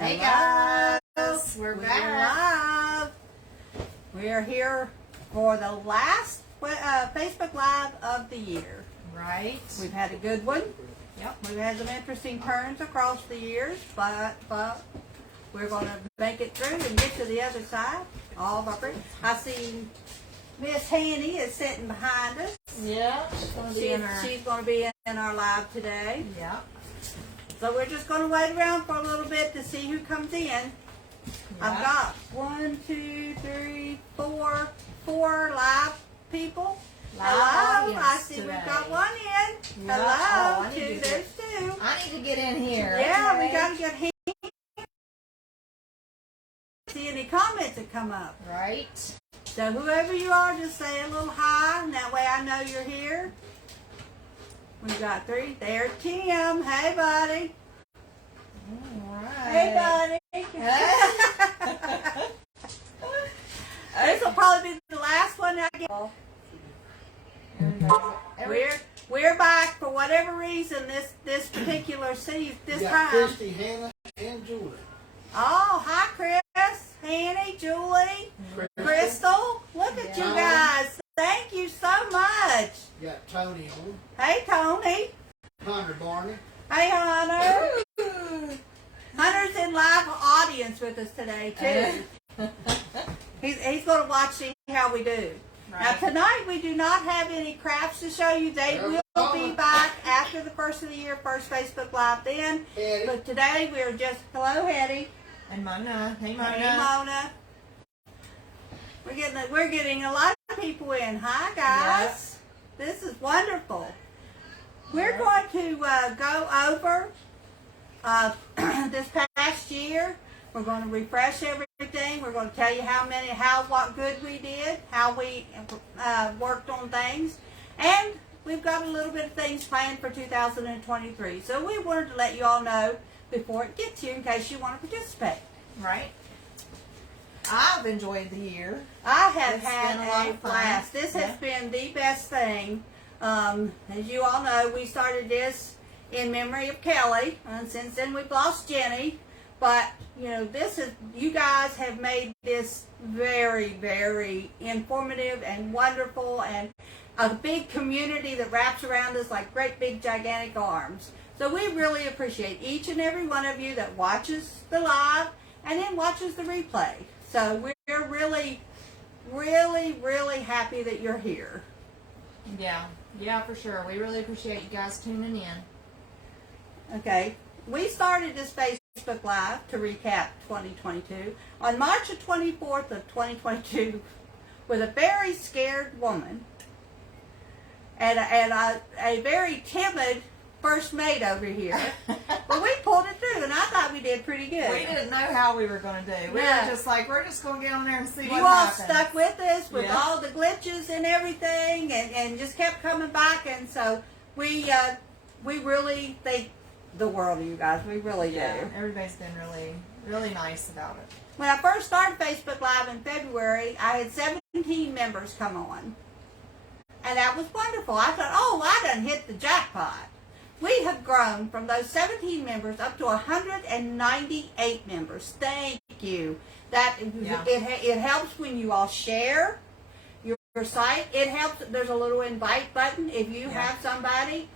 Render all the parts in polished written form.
Hey guys, we're back. live. We are here for the last Facebook Live of the year. Right. We've had a good one. Yep. We've had some interesting turns across the years, but we're going to make it through and get to the other side. All of our friends. I see Miss Hanny is sitting behind us. Yeah. She's going to be in our live today. Yeah. So we're just going to wait around for a little bit to see who comes in. Yeah. I've got 4 live people. Hello, I see today. we've got one in. Yeah. Hello, Oh, there's 2. I need to get in here. Yeah, okay. we got to get him. See any comments that come up. Right. So whoever you are, just say a little hi, and that way I know you're here. We've got 3. There's Tim. Hey, buddy. All right. Hey, buddy. This will probably be the last one I get. We're back for whatever reason this particular city this time. Christy, Hannah, and Julie. Oh, hi Chris, Hanny, Julie, Crystal. Look at you guys. Thank you so much. You got Tony on. Hey Tony. Hunter Barney. Hey Hunter. Hunter's in live audience with us today too. He's going to watch see how we do. Right. Now tonight we do not have any crafts to show you. They will be back after the first of the year, first Facebook Live then. Eddie. But today we're just, hello Hetty. And Mona. Hey Mona. Hey Mona. We're getting a lot of people in. Hi guys. Yes. This is wonderful. We're going to go over this past year. We're going to refresh everything. We're going to tell you what good we did, how we worked on things, and we've got a little bit of things planned for 2023. So we wanted to let you all know before it gets here in case you want to participate. Right. I've enjoyed the year. I have It's been a lot had a of fun. blast. This has been the best thing. As you all know, we started this in memory of Kelly, and since then we've lost Jenny. But, you guys have made this very, very informative and wonderful, and a big community that wraps around us like great big gigantic arms. So we really appreciate each and every one of you that watches the live and then watches the replay. So we're really, really, really happy that you're here. Yeah, for sure. We really appreciate you guys tuning in. Okay, we started this Facebook Live to recap 2022 on March the 24th of 2022 with a very scared woman and a very timid first mate over here. But we pulled it through, and I thought we did pretty good. We didn't know how we were going to do. We were just like, we're just going to get on there and see what you all happens. stuck with us with Yeah. all the glitches and everything, and just kept coming back, and so we really think the world of you guys. We really do. Everybody's been really, really nice about it. When I first started Facebook Live in February, I had 17 members come on, and that was wonderful. I thought, I done hit the jackpot. We have grown from those 17 members up to 198 members. Thank you. It helps when you all share your site. It helps. There's a little invite button. If you have somebody,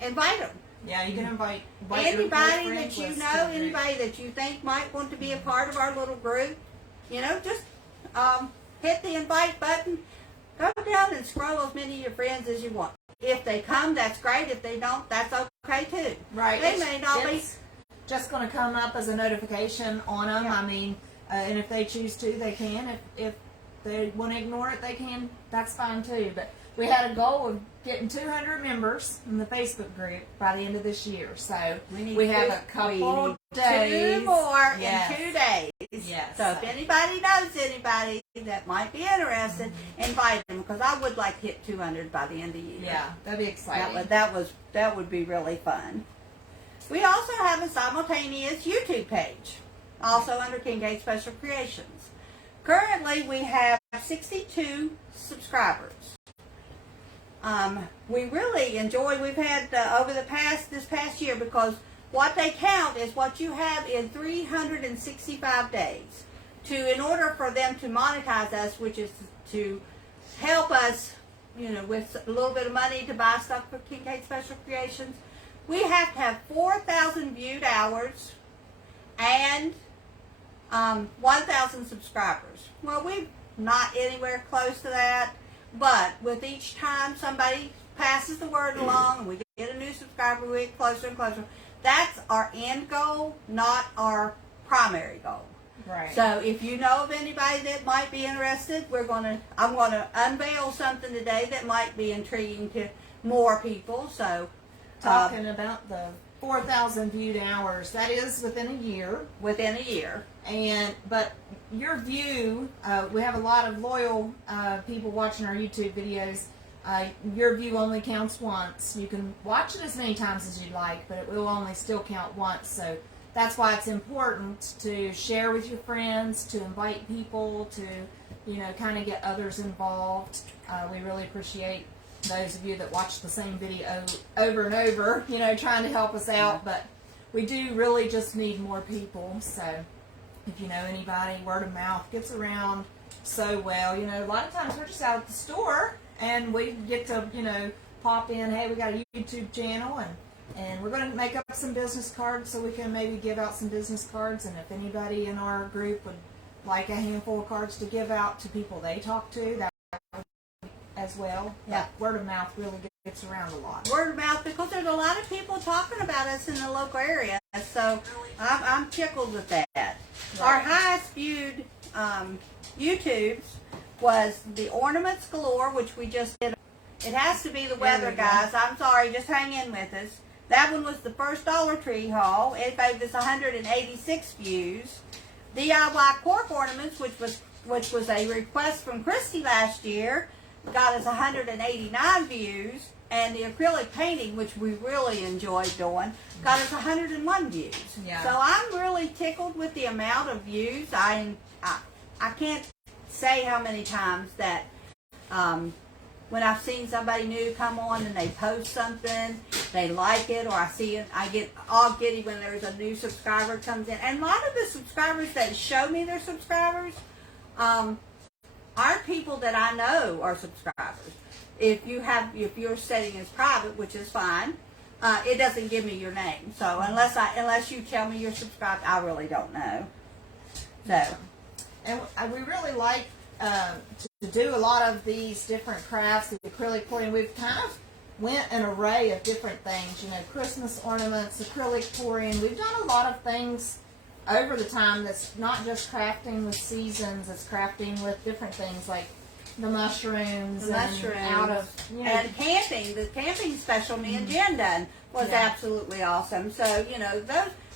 invite them. Yeah, you can invite Anybody that you know, anybody that you think might want to be a part of our little group, just hit the invite button. Go down and scroll as many of your friends as you want. If they come, that's great. If they don't, that's okay too. Right. They may not be. It's just going to come up as a notification on them. Yeah. I mean, and if they choose to, they can. If they want to ignore it, they can. That's fine too. But we had a goal of getting 200 members in the Facebook group by the end of this year. So we have a couple days. 2 more Yes. in 2 days. Yes. So if anybody knows anybody that might be interested, invite them, because I would like to hit 200 by the end of the year. Yeah, that'd be exciting. That would be really fun. We also have a simultaneous YouTube page, also under Kincaid Special Creations. Currently, we have 62 subscribers. We really enjoy. We've had over this past year, because what they count is what you have in 365 days. In order for them to monetize us, which is to help us, with a little bit of money to buy stuff for Kincaid Special Creations, we have to have 4,000 viewed hours and 1,000 subscribers. Well, we're not anywhere close to that, but with each time somebody passes the word along and we get a new subscriber, we get closer and closer. That's our end goal, not our primary goal. Right. So if you know of anybody that might be interested, I'm gonna unveil something today that might be intriguing to more people. So Talking about the 4,000 viewed hours, that is within a year. within a year. But your view, we have a lot of loyal people watching our YouTube videos. Your view only counts once. You can watch it as many times as you like, but it will only still count once. So that's why it's important to share with your friends, to invite people, to kind of get others involved. We really appreciate those of you that watch the same video over and over, trying to help us out. But we do really just need more people. So if you know anybody, word of mouth gets around so well. A lot of times we're just out at the store and we get to, pop in, hey, we got a YouTube channel, and we're going to make up some business cards so we can maybe give out some business cards. And if anybody in our group would like a handful of cards to give out to people they talk to, that would be as well. Yeah. But word of mouth really gets around a lot. Word of mouth, because there's a lot of people talking about us in the local area. So I'm tickled with that. Right. Our highest viewed YouTubes was the Ornaments Galore, which we just did. It has to be the weather, we go. guys. I'm sorry, just hang in with us. That one was the first Dollar Tree haul. It gave us 186 views. DIY cork ornaments, which was a request from Christy last year, got us 189 views. And the acrylic painting, which we really enjoyed doing, got us 101 views. Yeah. So I'm really tickled with the amount of views. I can't say how many times that when I've seen somebody new come on and they post something, they like it, or I see it, I get all giddy when there's a new subscriber comes in. And a lot of the subscribers that show me they're subscribers aren't people that I know are subscribers. If you're setting as private, which is fine, it doesn't give me your name. So unless you tell me you're subscribed, I really don't know. So. And we really like to do a lot of these different crafts, the acrylic pouring. We've kind of went an array of different things, Christmas ornaments, acrylic pouring. We've done a lot of things over the time that's not just crafting with seasons, it's crafting with different things like the mushrooms, and out of, and camping. The camping special me and Jen done was absolutely awesome. So,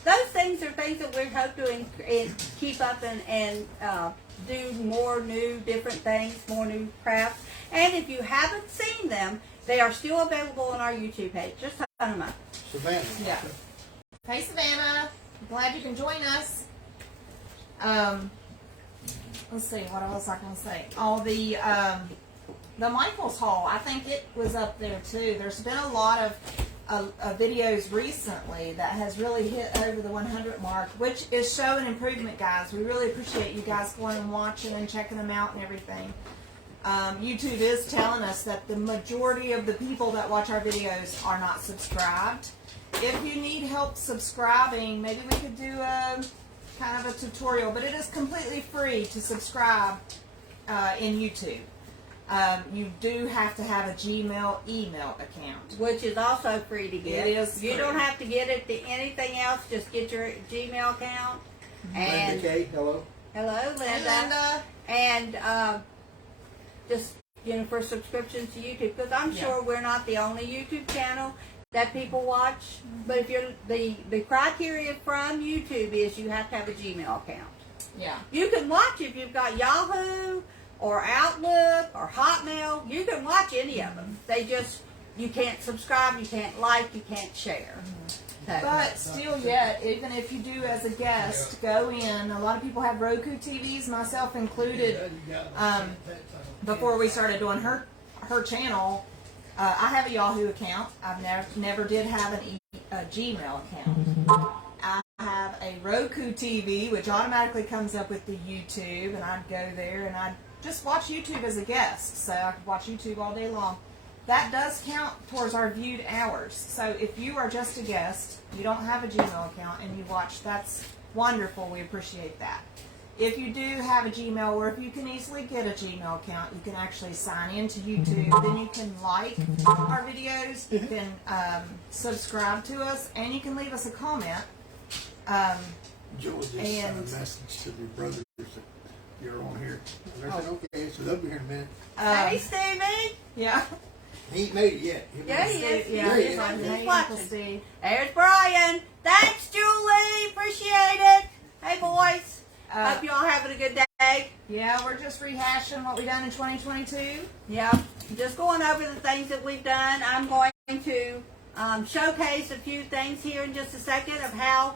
those things are things that we hope to keep up and do more new different things, more new crafts. And if you haven't seen them, they are still available on our YouTube page. Just hunt them up. Savannah. Yeah. Hey, Savannah. Glad you can join us. Let's see, what else I can say. Oh, the Michaels Haul, I think it was up there too. There's been a lot of videos recently that has really hit over the 100 mark, which is showing improvement, guys. We really appreciate you guys going and watching and checking them out and everything. YouTube is telling us that the majority of the people that watch our videos are not subscribed. If you need help subscribing, maybe we could do a kind of a tutorial, but it is completely free to subscribe in YouTube. You do have to have a Gmail email account, Which is also free to get. It is You free. don't have to get it to anything else. Just get your Gmail account. And Linda K, hello. hello, Linda. And just for subscriptions to YouTube, because I'm sure we're not the only YouTube channel that people watch. But if you're the criteria from YouTube is you have to have a Gmail account. Yeah. You can watch if you've got Yahoo or Outlook or Hotmail. You can watch any of them. You can't subscribe, you can't like, you can't share. So, But still yet, even if you do as a guest, go in. A lot of people have Roku TVs, myself included. Before we started doing her channel, I have a Yahoo account. I've never did have a Gmail account. I have a Roku TV, which automatically comes up with the YouTube, and I'd go there and I'd just watch YouTube as a guest, so I could watch YouTube all day long. That does count towards our viewed hours. So if you are just a guest, you don't have a Gmail account, and you watch, that's wonderful. We appreciate that. If you do have a Gmail, or if you can easily get a Gmail account, you can actually sign into YouTube. Then you can like our videos, you can subscribe to us, and you can leave us a comment. Joe just sent And- a message to the brothers that you're on here. And I said, okay, so they'll be here in a minute. Hey, Stevie. Yeah. He ain't made it yet. Yeah, he is. Yeah, There he he's is. on He's there. watching. Steve. There's Brian. Thanks, Julie. Appreciate it. Hey, boys. Hope you all having a good day. Yeah, we're just rehashing what we done in 2022. Yep. Just going over the things that we've done. I'm going to showcase a few things here in just a second of how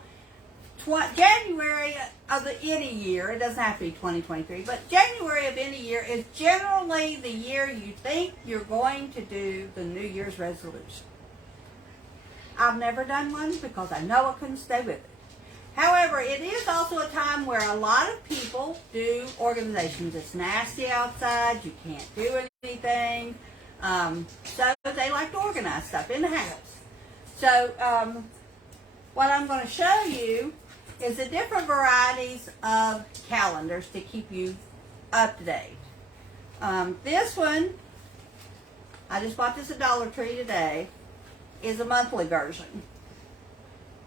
January of any year, it doesn't have to be 2023, but January of any year is generally the year you think you're going to do the New Year's resolution. I've never done one because I know I couldn't stay with it. However, it is also a time where a lot of people do organizations. It's nasty outside. You can't do anything. So they like to organize stuff in the house. So what I'm going to show you is the different varieties of calendars to keep you up to date. This one, I just bought this at Dollar Tree today, is a monthly version.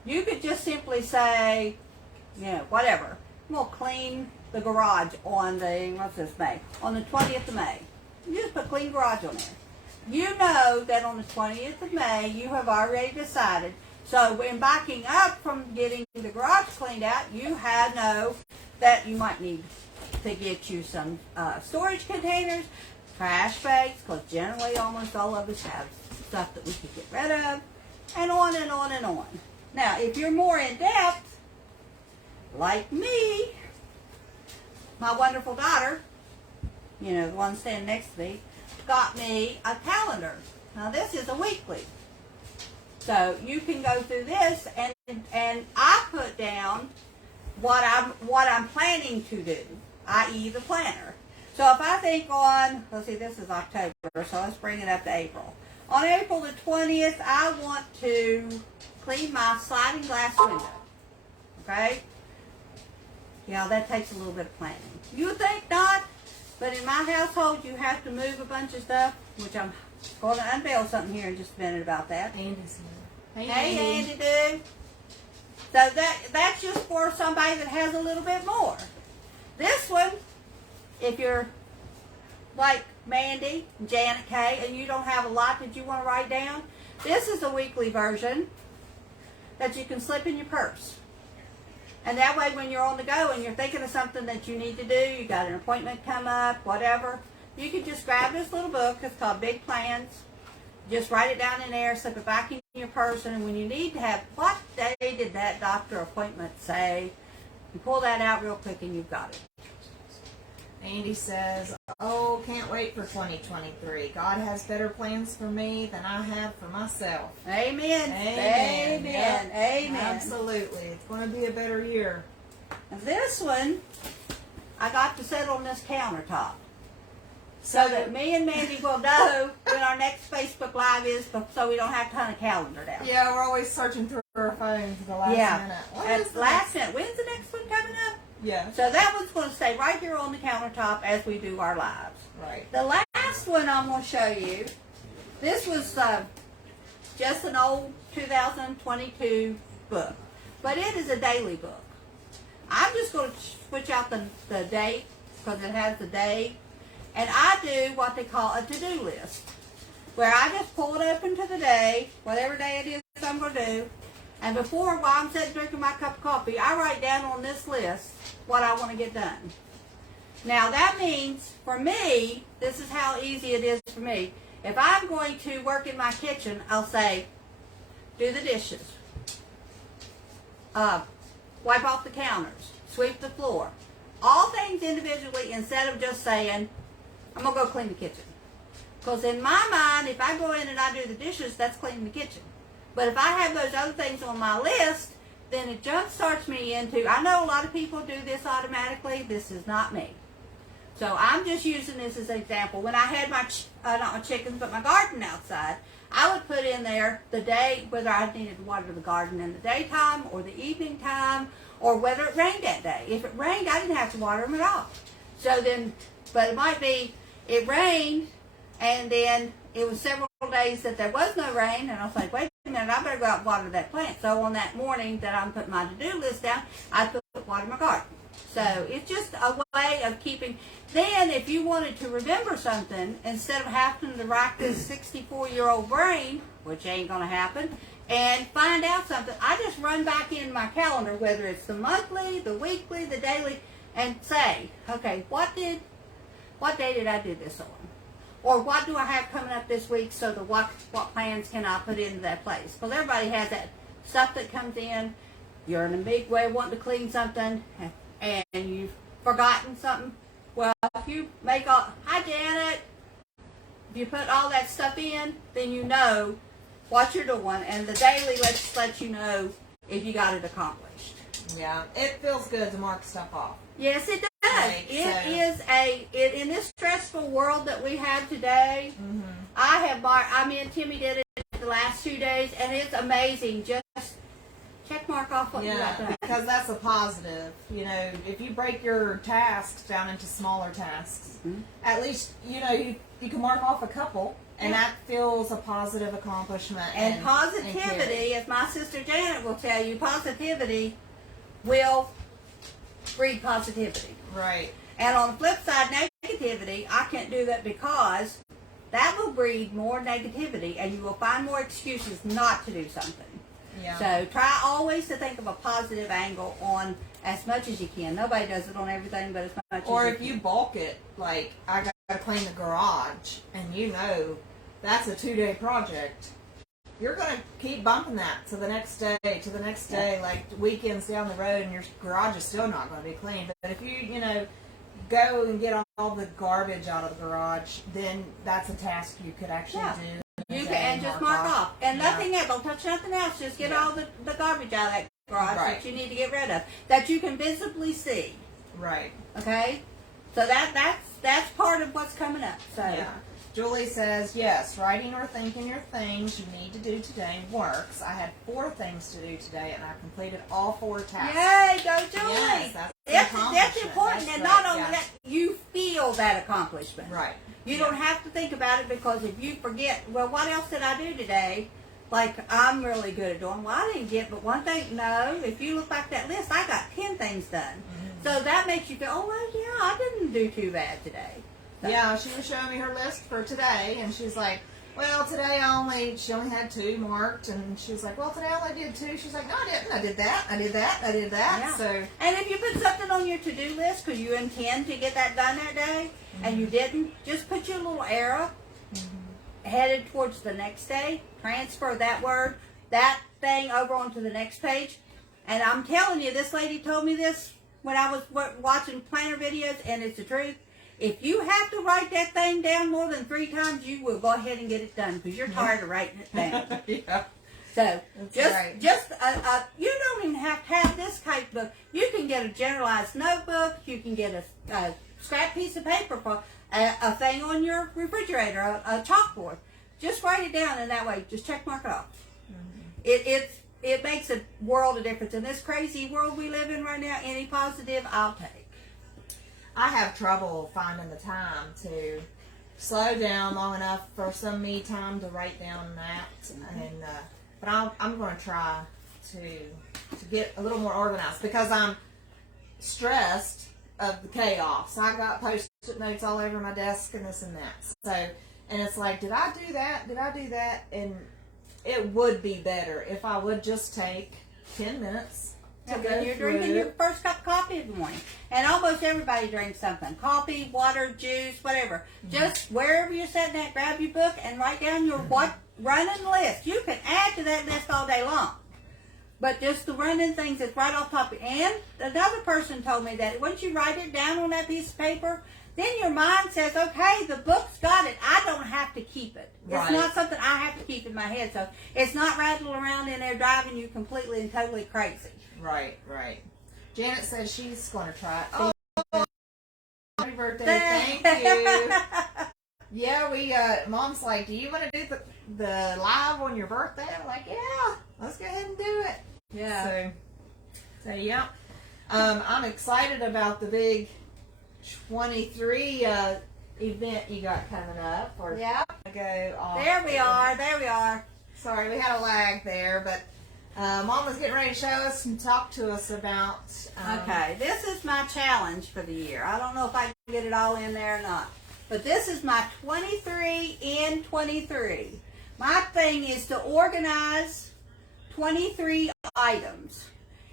You could just simply say, you know, whatever. I'm going to clean the garage on the, what's this, May? On the 20th of May. You just put clean garage on there. You know that on the 20th of May, you have already decided. So when backing up from getting the garage cleaned out, you know that you might need to get you some storage containers, trash bags, because generally almost all of us have stuff that we could get rid of, and on and on and on. Now, if you're more in depth, like me, my wonderful daughter, you know, the one standing next to me, got me a calendar. Now, this is a weekly. So you can go through this, and I put down what I'm planning to do, i.e. the planner. So if I think on, let's see, this is October, so let's bring it up to April. On April the 20th, I want to clean my sliding glass window. Okay? Yeah, that takes a little bit of planning. You would think not, but in my household, you have to move a bunch of stuff, which I'm going to unveil something here in just a minute about that. Andy's here. Hey, Andy, dude. So that's just for somebody that has a little bit more. This one, if you're like Mandy, Janet K, and you don't have a lot that you want to write down, this is a weekly version that you can slip in your purse. And that way when you're on the go and you're thinking of something that you need to do, you got an appointment come up, whatever, you can just grab this little book. It's called Big Plans. Just write it down in there, slip it back in your purse, and when you need to have, what day did that doctor appointment say? You pull that out real quick and you've got it. Andy says, oh, can't wait for 2023. God has better plans for me than I have for myself. Amen. Amen. Amen. Yep. Amen. Absolutely. It's going to be a better year. And this one, I got to sit on this countertop. So that me and Mandy will know when our next Facebook Live is, so we don't have to hunt a calendar down. Yeah, we're always searching through our phones at the last minute. What is At the last minute. When's the next one coming up? Yeah, So that one's going to stay right here on the countertop as we do our lives. right. The last one I'm going to show you, this was just an old 2022 book, but it is a daily book. I'm just going to switch out the date because it has the day, and I do what they call a to-do list, where I just pull it open to the day, whatever day it is I'm going to do, and before, while I'm sitting drinking my cup of coffee, I write down on this list what I want to get done. Now that means, for me, this is how easy it is for me. If I'm going to work in my kitchen, I'll say, do the dishes, wipe off the counters, sweep the floor. All things individually instead of just saying, I'm going to go clean the kitchen. Because in my mind, if I go in and I do the dishes, that's cleaning the kitchen. But if I have those other things on my list, then it jump starts me into, I know a lot of people do this automatically. This is not me. So I'm just using this as an example. When I had my, not my chickens, but my garden outside, I would put in there the day, whether I needed to water the garden in the daytime or the evening time, or whether it rained that day. If it rained, I didn't have to water them at all. So then, but it might be, it rained, and then it was several days that there was no rain, and I was like, wait a minute, I better go out and water that plant. So on that morning that I'm putting my to-do list down, I put water my garden. So it's just a way of keeping. Then if you wanted to remember something, instead of having to rack this 64-year-old brain, which ain't going to happen, and find out something, I just run back in my calendar, whether it's the monthly, the weekly, the daily, and say, okay, what day did I do this on? Or what do I have coming up this week, so that what plans can I put into that place? Because everybody has that stuff that comes in. You're in a big way wanting to clean something, and you've forgotten something. Well, if you make hi Janet, if you put all that stuff in, then you know what you're doing, and the daily lets you know if you got it accomplished. Yeah, it feels good to mark stuff off. Yes, it does. Right, In this stressful world that we have today, me and Timmy did it the last 2 days, and it's amazing. Just check mark off what you got done. Because that's a positive. You know, if you break your tasks down into smaller tasks, at least, you know, you can mark off a couple, and that feels a positive accomplishment. And positivity, as my sister Janet will tell you, positivity will breed positivity. Right. And on the flip side, negativity, I can't do that because that will breed more negativity, and you will find more excuses not to do something. Yeah. So try always to think of a positive angle on as much as you can. Nobody does it on everything, but as much as you can. Or if you bulk it, like, I got to clean the garage, and you know that's a 2-day project, you're going to keep bumping that to the next day, like weekends down the road, and your garage is still not going to be clean. But if you know, go and get all the garbage out of the garage, then that's a task you could actually do. You can, and just mark off. And nothing else, don't touch nothing else, just get all the garbage out of that garage that you need to get rid of, that you can visibly see. Right. Okay? So that's part of what's coming up. So yeah. Julie says, yes, writing or thinking your things you need to do today works. I had 4 things to do today, and I completed all 4 tasks. Yay, go Julie! Yes, that's important, and not only that, you feel that accomplishment. Right. You don't have to think about it, because if you forget, well, what else did I do today? Like, I'm really good at doing, well, I didn't get but one thing. No, if you look back at that list, I got 10 things done. So that makes you feel, oh, well, yeah, I didn't do too bad today. So. Yeah, she was showing me her list for today, and she's like, well, today she only had 2 marked, and she was like, well, today I only did 2. She's like, no, I didn't. I did that. Yeah. So, and if you put something on your to-do list because you intend to get that done that day, and you didn't, just put your little arrow headed towards the next day. Transfer that thing over onto the next page. And I'm telling you, this lady told me this when I was watching planner videos, and it's the truth. If you have to write that thing down more than 3 times, you will go ahead and get it done, because you're tired of writing it down. yeah. So That's you don't even have to have this type book. You can get a generalized notebook. You can get a scrap piece of paper for a thing on your refrigerator, a chalkboard. Just write it down, and that way, just check mark it off. It makes a world of difference in this crazy world we live in right now. Any positive, I'll take. I have trouble finding the time to slow down long enough for some me time to write down that, and but I'm going to try to get a little more organized, because I'm stressed of the chaos. I got post-it notes all over my desk and this and that. So, and it's like, did I do that? Did I do that? And it would be better if I would just take 10 minutes. And you're drinking your first cup of coffee in the morning. And almost everybody drinks something. Coffee, water, juice, whatever. Just wherever you're sitting at, grab your book and write down your running list. You can add to that list all day long. But just the running things that's right off top. And another person told me that once you write it down on that piece of paper, then your mind says, okay, the book's got it. I don't have to keep it. Right. It's not something I have to keep in my head. So it's not rattling around in there driving you completely and totally crazy. Right, right. Janet says she's going to try it. Oh, Happy birthday! Thank you. Yeah, we. Mom's like, do you want to do the live on your birthday? I'm like, yeah. Let's go ahead and do it. Yeah. So yeah. I'm excited about the big 23 event you got coming up. Or Yeah. go off. There we are. There we are. Sorry, we had a lag there, but Mom was getting ready to show us and talk to us about. Okay, this is my challenge for the year. I don't know if I can get it all in there or not. But this is my 23 in 23. My thing is to organize 23 items.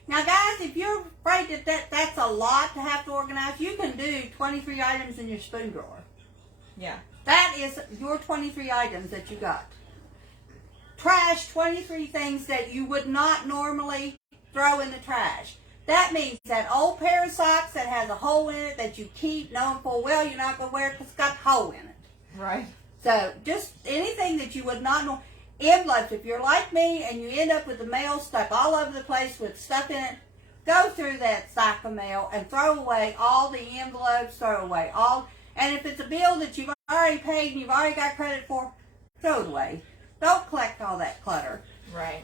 Now, guys, if you're afraid that that's a lot to have to organize, you can do 23 items in your spoon drawer. Yeah. That is your 23 items that you got. Trash 23 things that you would not normally throw in the trash. That means that old pair of socks that has a hole in it that you keep knowing full well you're not going to wear it because it's got a hole in it. Right. So just anything that you would not know. Envelopes, if you're like me and you end up with the mail stuck all over the place with stuff in it, go through that stack of mail and throw away all the envelopes, throw away all. And if it's a bill that you've already paid and you've already got credit for, throw it away. Don't collect all that clutter. Right.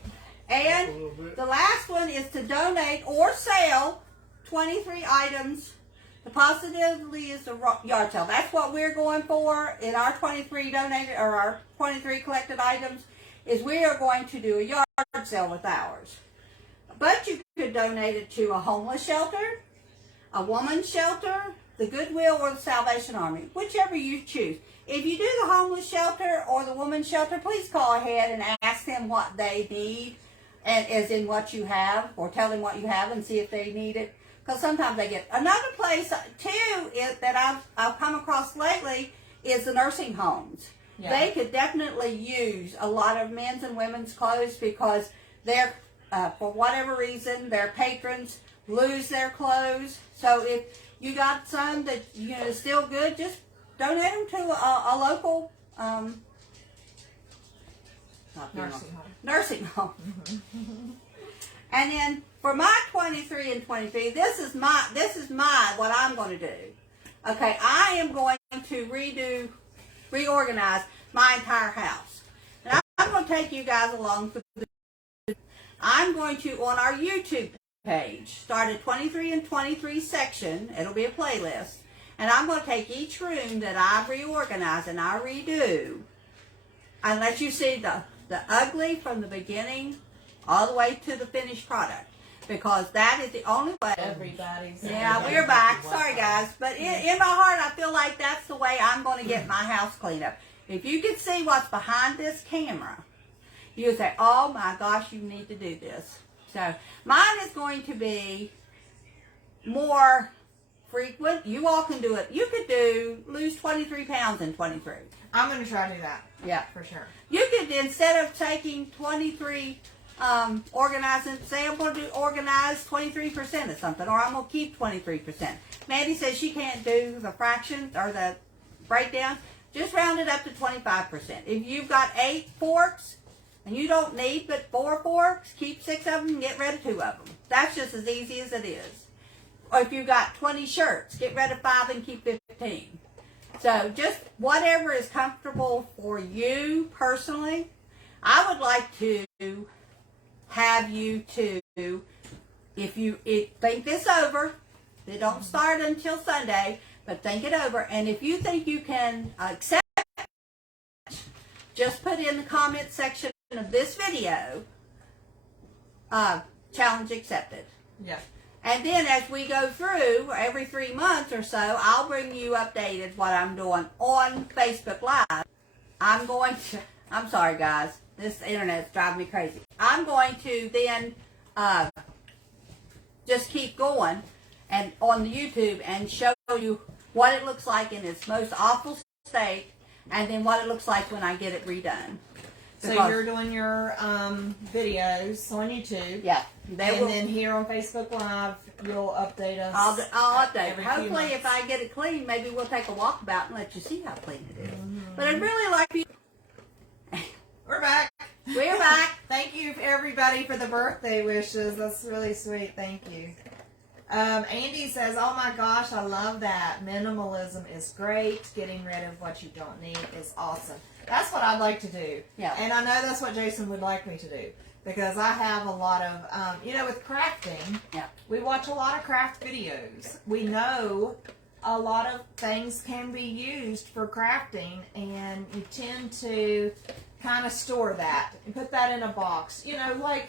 And A little bit. the last one is to donate or sell 23 items. The possibility is the yard sale. That's what we're going for in our 23 donated or our 23 collected items. Is we are going to do a yard sale with ours. But you could donate it to a homeless shelter, a woman's shelter, the Goodwill, or the Salvation Army, whichever you choose. If you do the homeless shelter or the woman's shelter, please call ahead and ask them what they need, and as in what you have, or tell them what you have and see if they need it. Because sometimes they get. Another place too is that I've come across lately is the nursing homes. Yeah. They could definitely use a lot of men's and women's clothes because they're, for whatever reason, their patrons lose their clothes. So if you got some that is still good, just donate them to a local nursing home. And then for my 23 and 23, this is my what I'm going to do. Okay, I am going to reorganize my entire house. And I'm going to take you guys along for the. I'm going to, on our YouTube page, start a 23 and 23 section. It'll be a playlist. And I'm going to take each room that I reorganize and I redo and let you see the ugly from the beginning all the way to the finished product. Because that is the only way. Everybody's. Yeah, we're back. Sorry, guys. But in my heart, I feel like that's the way I'm going to get my house cleaned up. If you could see what's behind this camera, you would say, oh my gosh, you need to do this. So mine is going to be more frequent. You all can do it. You could lose 23 pounds in 23. I'm going to try to do that. Yeah. For sure. You could, instead of taking 23 organizing, say I'm going to organize 23% of something, or I'm going to keep 23%. Mandy says she can't do the fractions or the breakdown. Just round it up to 25%. If you've got 8 forks and you don't need but 4 forks, keep 6 of them and get rid of 2 of them. That's just as easy as it is. Or if you've got 20 shirts, get rid of 5 and keep 15. So just whatever is comfortable for you personally. I would like to have you to, if you think this over, they don't start until Sunday, but think it over. And if you think you can accept, just put in the comment section of this video, challenge accepted. Yeah. And then as we go through, every 3 months or so, I'll bring you updated what I'm doing on Facebook Live. I'm sorry guys, this internet's driving me crazy. I'm going to then just keep going and on the YouTube and show you what it looks like in its most awful state and then what it looks like when I get it redone. So Because- you're doing your videos on YouTube. Yeah. They And will. then here on Facebook Live, you'll update us. I'll update. every few Hopefully, if months. I get it clean, maybe we'll take a walkabout and let you see how clean it is. Mm-hmm. But I'd really like you. We're back. We're back. Thank you, everybody, for the birthday wishes. That's really sweet. Thank you. Andy says, "Oh my gosh, I love that. Minimalism is great. Getting rid of what you don't need is awesome." That's what I'd like to do. Yeah. And I know that's what Jason would like me to do because I have a lot of, with crafting. Yeah. We watch a lot of craft videos. We know a lot of things can be used for crafting, and you tend to kind of store that and put that in a box. Like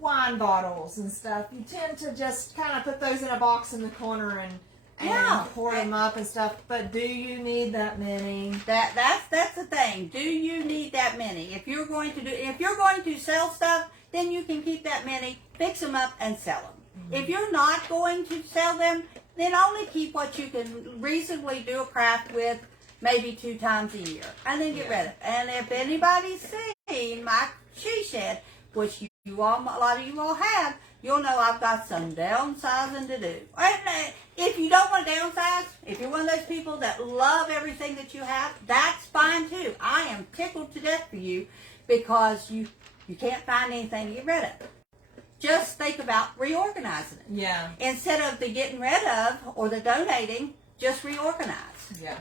wine bottles and stuff. You tend to just kind of put those in a box in the corner and Yeah. pour them up and stuff. But do you need that many? That's the thing. Do you need that many? If you're going to sell stuff, then you can keep that many, fix them up, and sell them. If you're not going to sell them, then only keep what you can reasonably do a craft with, maybe 2 times a year, and then get rid of it. And if anybody's seen my she shed, which a lot of you all have, you'll know I've got some downsizing to do. And if you don't want to downsize, if you're one of those people that love everything that you have, that's fine too. I am tickled to death for you because you can't find anything to get rid of. Just think about reorganizing it. Yeah. Instead of the getting rid of or the donating, just reorganize. Yeah.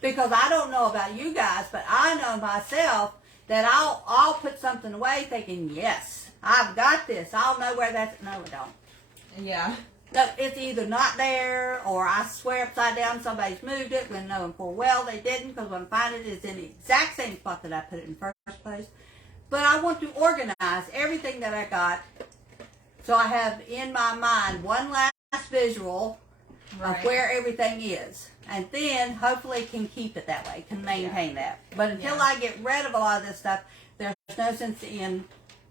Because I don't know about you guys, but I know myself that I'll put something away thinking, yes, I've got this. I'll know where that's. No, I don't. Yeah. No, it's either not there or I swear upside down somebody's moved it when knowing full well they didn't, because when I find it, it's in the exact same spot that I put it in the first place. But I want to organize everything that I got so I have in my mind one last visual of where everything is. And then hopefully can keep it that way, can maintain that. But until I get rid of a lot of this stuff, there's no sense in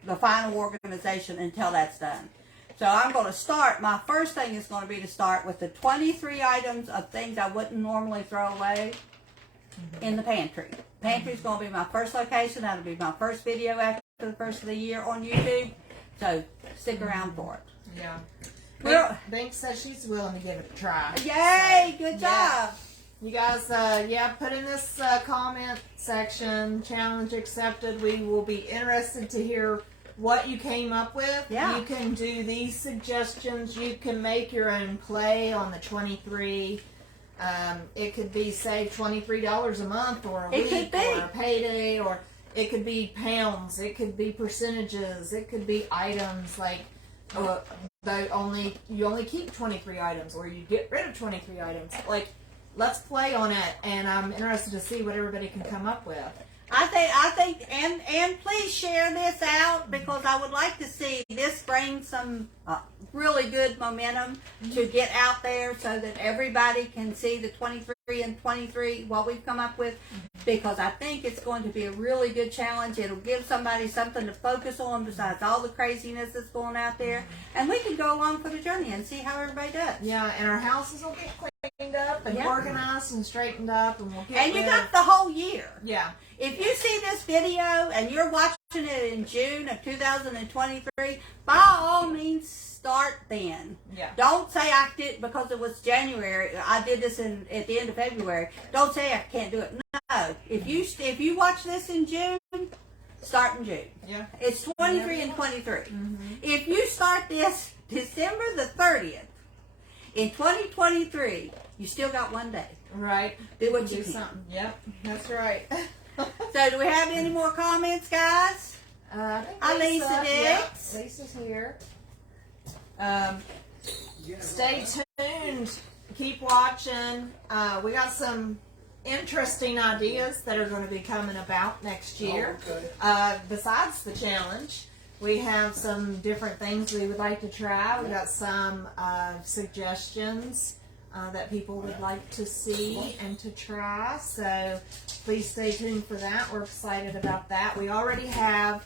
the final organization until that's done. So I'm going to start, my first thing is going to be to start with the 23 items of things I wouldn't normally throw away in the pantry. Pantry's going to be my first location. That'll be my first video after the first of the year on YouTube. So stick around for it. Yeah. Well- Bank says she's willing to give it a try. Yay! Good Yeah. job. You guys, put in this comment section, challenge accepted. We will be interested to hear what you came up with. Yeah. You can do these suggestions. You can make your own play on the 23. It could be, say, $23 a month or a It could week be. or a payday, or it could be pounds. It could be percentages. It could be items like you only keep 23 items, or you get rid of 23 items. Like, let's play on it, and I'm interested to see what everybody can come up with. I think, and please share this out because I would like to see this bring some really good momentum to get out there so that everybody can see the 23 and 23 what we've come up with, because I think it's going to be a really good challenge. It'll give somebody something to focus on besides all the craziness that's going out there, and we can go along for the journey and see how everybody does. Yeah, and our houses will get cleaned up and Yeah. organized and straightened up, and we'll get And you rid got of- the whole year. yeah. If you see this video and you're watching it in June of 2023, by all means start then. Yeah. Don't say I did because it was January. I did this at the end of February. Don't say I can't do it. No. If you watch this in June, start in June. Yeah. It's 23 and 23. If you start this December the 30th in 2023, you still got one day. Right. Do what Do you can. something. Yep. That's right. So do we have any more comments, guys? I think Hi, Lisa Dix. Yep, Lisa's here. Stay tuned. Keep watching. We got some interesting ideas that are going to be coming about next year. Okay. Besides the challenge, we have some different things we would like to try. We got some suggestions that people would like to see and to try. So please stay tuned for that. We're excited about that. We already have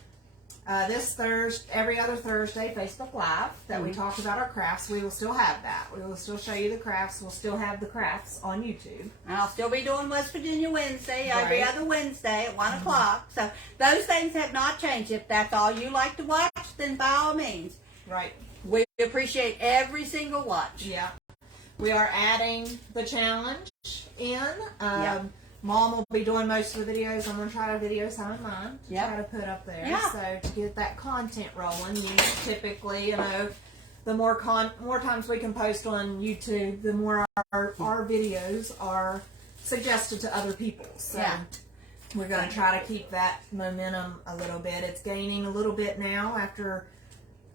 this Thursday, every other Thursday, Facebook Live that we talk about our crafts. We will still have that. We will still show you the crafts. We'll still have the crafts on YouTube. And I'll still be doing West Virginia Wednesday, every Right. other Wednesday at 1 o'clock. So those things have not changed. If that's all you like to watch, then by all means. Right. We appreciate every single watch. Yeah. We are adding the challenge in. Yeah. Mom will be doing most of the videos. I'm going to try to video some of mine to Yep. try to put up there. Yeah. So to get that content rolling, you typically, the more times we can post on YouTube, the more our videos are suggested to other people. So Yeah. we're going to try to keep that momentum a little bit. It's gaining a little bit now after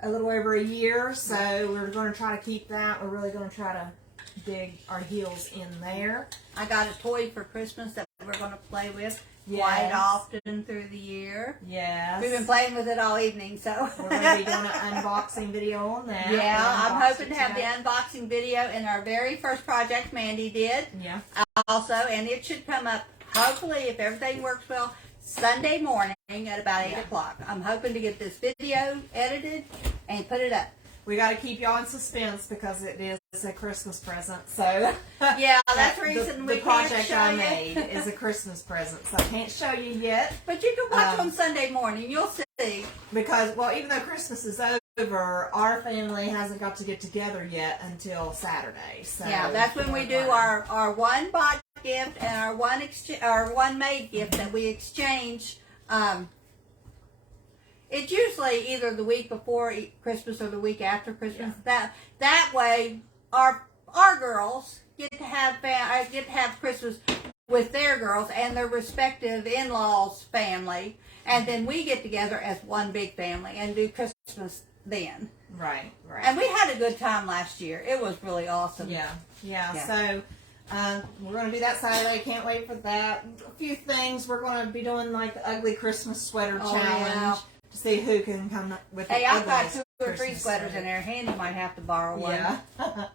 a little over a year. So we're going to try to keep that. We're really going to try to dig our heels in there. I got a toy for Christmas that we're going to play with Yes. quite often through the year. Yes. We've been playing with it all evening, so. We're going to be doing an unboxing video on that. Yeah, We I'm unboxed hoping it to have the today. unboxing video in our very first project Mandy did. Yeah. Also, and it should come up, hopefully, if everything works well, Sunday morning at about 8 Yeah. o'clock. I'm hoping to get this video edited and put it up. We got to keep y'all in suspense because it is a Christmas present. So Yeah, that's the reason we the can't project show I you. made is a Christmas present, so I can't show you yet But you can watch Um, on Sunday morning. You'll see. because, well, even though Christmas is over, our family hasn't got to get together yet until Saturday. So Yeah, that's when we do our one bought gift and our one made gift that we exchange. It's usually either the week before Christmas or the week after Christmas. That way, our girls get to have Christmas with their girls and their respective in-laws' family, and then we get together as one big family and do Christmas then. Right. And we had a good time last year. It was really awesome. Yeah. Yeah. So we're going to do that Saturday. Can't wait for that. A few things. We're going to be doing like the ugly Christmas sweater Oh, challenge yeah. to see who can come up with the Hey, I've got ugliest 2 or 3 Christmas sweaters sweater. in there. Handy might have to borrow one. Yeah.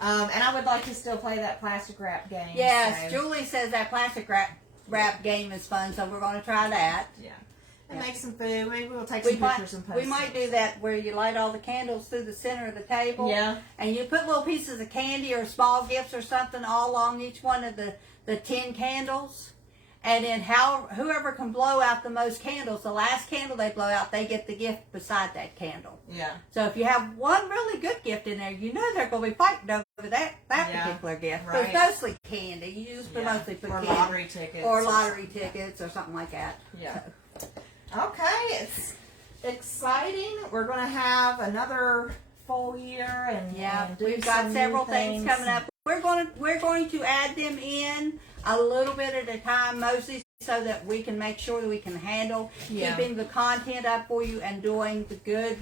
And I would like to still play that plastic wrap game. Yes, so, Julie says that plastic wrap game is fun, so we're going to try that. yeah. And Yeah. make some food. Maybe we'll take We some might, pictures and post we might do that where you light all the candles through the center of the table. Yeah. And you put little pieces of candy or small gifts or something all along each one of the 10 candles. And then whoever can blow out the most candles, the last candle they blow out, they get the gift beside that candle. Yeah. So if you have one really good gift in there, you know they're going to be fighting over that Yeah, particular gift. But right. it's mostly candy. You just mostly put or candy. lottery tickets. Or lottery tickets or something like that. Yeah. Okay, it's exciting. We're going to have another full year and Yeah, and do we've got some several new things coming up. We're going to add them in a little bit at a time, mostly so that we can make sure that we can handle Yeah. keeping the content up for you and doing the good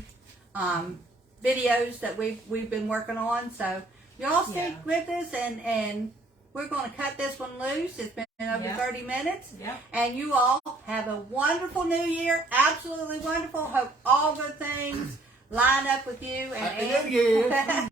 videos that we've been working on. So y'all stick Yeah. with us, and we're going to cut this one loose. It's been over Yeah. 30 minutes. Yeah. And you all have a wonderful new year. Absolutely wonderful. Hope all good things line up with you. Happy New Year.